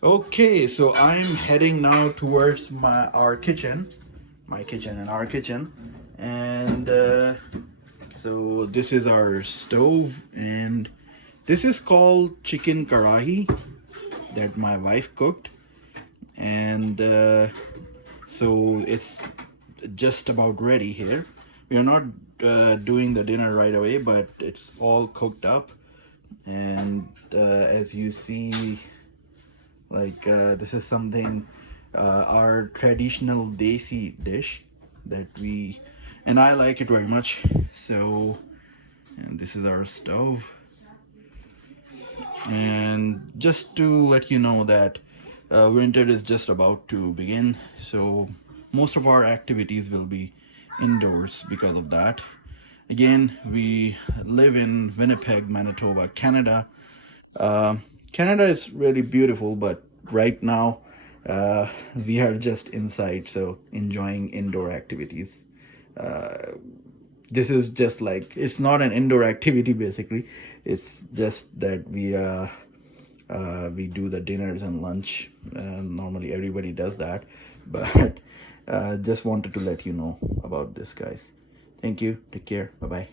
Okay, so I'm heading now towards my kitchen and our kitchen, and so this is our stove, and this is called chicken karahi that my wife cooked, and so it's just about ready here. We are not doing the dinner right away, but it's all cooked up, and as you see, this is something, our traditional Desi dish that we, and I like it very much. So, and this is our stove. And just to let you know that winter is just about to begin, so most of our activities will be indoors because of that. Again, we live in Winnipeg, Manitoba, Canada. uh, Canada is really beautiful, but right now we are just inside, so enjoying indoor activities. uh, this is just like, it's not an indoor activity basically. It's just that we do the dinners and lunch. Normally everybody does that, but just wanted to let you know about this, guys. Thank you, take care, bye bye.